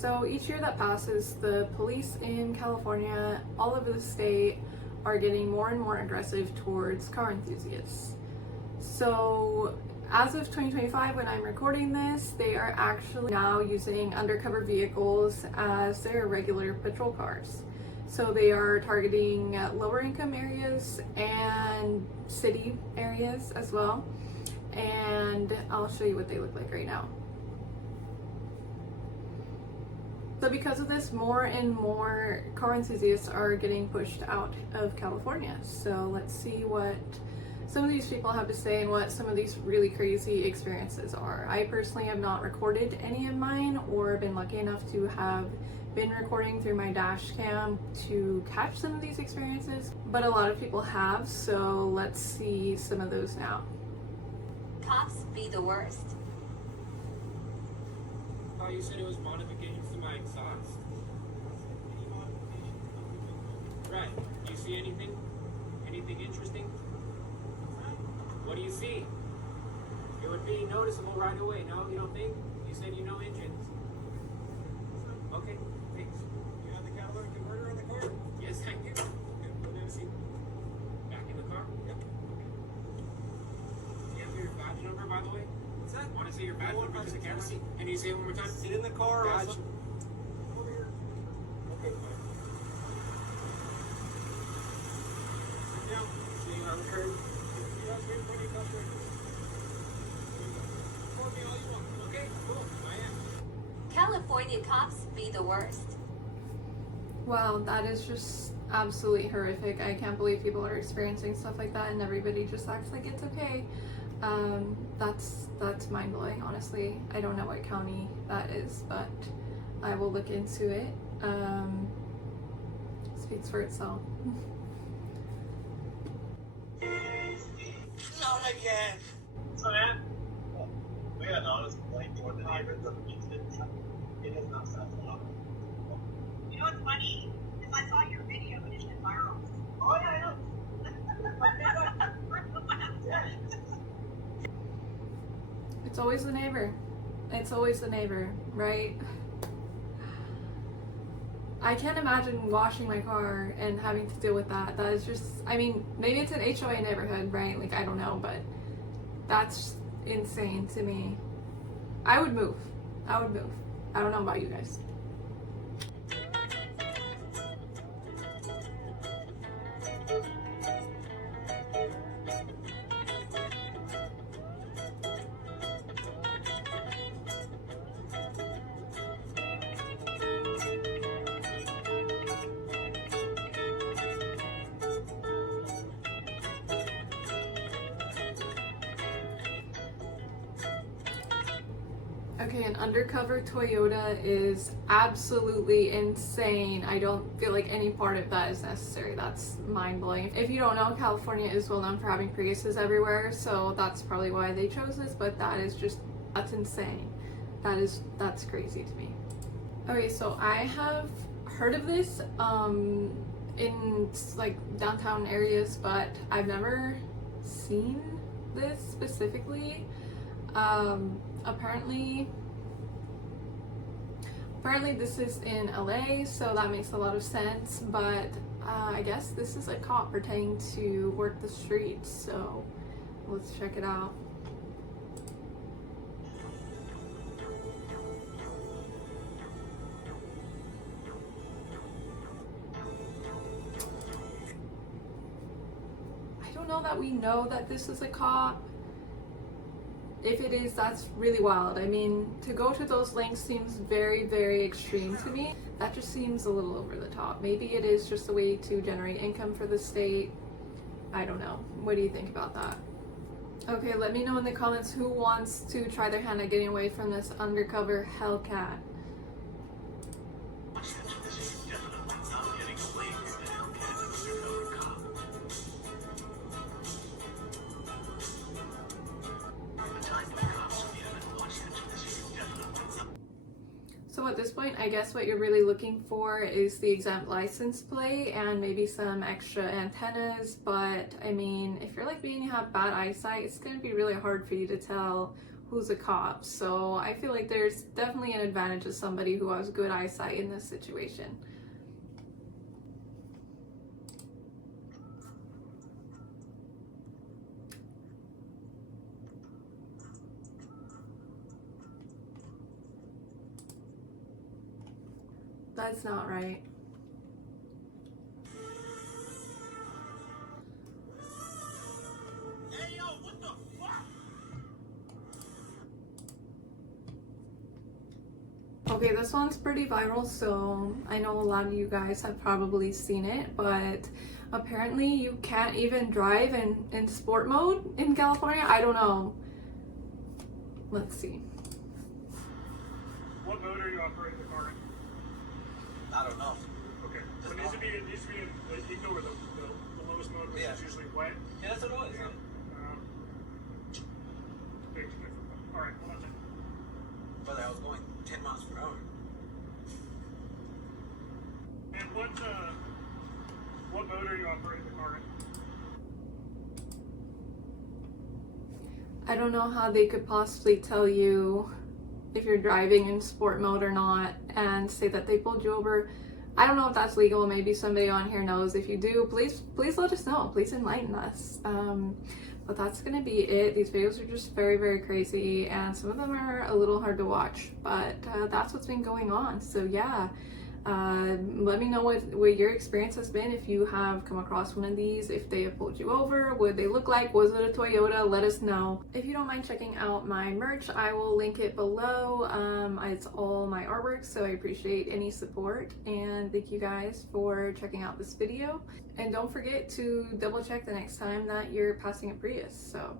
So each year that passes, the police in California, all over the state, are getting more and more aggressive towards car enthusiasts. So as of 2025, when I'm recording this, they are actually now using undercover vehicles as their regular patrol cars. So they are targeting lower income areas and city areas as well. And I'll show you what they look like right now. So because of this, more and more car enthusiasts are getting pushed out of California. So let's see what some of these people have to say and what some of these really crazy experiences are. I personally have not recorded any of mine or been lucky enough to have been recording through my dash cam to catch some of these experiences, but a lot of people have, so let's see some of those now. Cops be the worst. Oh, you said it was modifications to my exhaust. Right. Do you see anything? Anything interesting? What do you see? It would be noticeable right away, no? You don't think? You said you know engines. Okay, thanks. You have the catalytic converter in the car? Yes, I do. Okay, let me see. Back in the car? Yep. Okay. Do you have your badge number, by the way? What's that? Want to say your badge number to the camera? Can you say it one more time? Sit in the car. Badge. Over here. Okay, fine. Sit down. So you have heard. You ask me when you come here. Call me all you want. Okay, cool. I am. California cops be the worst. Wow, that is just absolutely horrific. I can't believe people are experiencing stuff like that and everybody just acts like it's okay. That's mind-blowing, honestly. I don't know what county that is, but I will look into it. Speaks for itself. Not again. So man, we had honest complaint more than neighbors of the incident. It has not sounded loud. You know what's funny? Is I saw your video and it went viral. Oh yeah, I know. It's always the neighbor. It's always the neighbor, right? I can't imagine washing my car and having to deal with that. That is just, I mean, maybe it's an HOA neighborhood, right? Like, I don't know, but that's insane to me. I would move. I would move. I don't know about you guys. Okay, an undercover Toyota is absolutely insane. I don't feel like any part of that is necessary. That's mind-blowing. If you don't know, California is well known for having Priuses everywhere, so that's probably why they chose this, but that is just, that's insane. That's crazy to me. Okay, so I have heard of this in like downtown areas, but I've never seen this specifically. Apparently this is in LA, so that makes a lot of sense, but I guess this is a cop pretending to work the streets, so let's check it out. I don't know that we know that this is a cop. If it is, that's really wild. I mean, to go to those lengths seems very, very extreme to me. That just seems a little over the top. Maybe it is just a way to generate income for the state. I don't know. What do you think about that? Okay, let me know in the comments who wants to try their hand at getting away from this undercover Hellcat. So at this point, I guess what you're really looking for is the exempt license plate and maybe some extra antennas, but I mean, if you're like me and you have bad eyesight, it's going to be really hard for you to tell who's a cop. So I feel like there's definitely an advantage of somebody who has good eyesight in this situation. That's not right. Hey, yo, what the fuck? Okay, this one's pretty viral, so I know a lot of you guys have probably seen it, but apparently you can't even drive in sport mode in California. I don't know. Let's see. What mode are you operating the car in? I don't know. Okay. So it needs to be ignore the lowest mode, which is usually wet. Yeah, that's what it was. Big different. All right, hold on a second. But I was going 10 miles per hour. And what mode are you operating the car in? I don't know how they could possibly tell you if you're driving in sport mode or not and say that they pulled you over. I don't know if that's legal. Maybe somebody on here knows. If you do, please let us know. Please enlighten us. But that's gonna be it. These videos are just very, very crazy, and some of them are a little hard to watch, but that's what's been going on. So yeah, let me know what your experience has been, if you have come across one of these, if they have pulled you over, what they look like, was it a Toyota? Let us know. If you don't mind checking out my merch, I will link it below. It's all my artwork, so I appreciate any support, and thank you guys for checking out this video. And don't forget to double check the next time that you're passing a Prius. So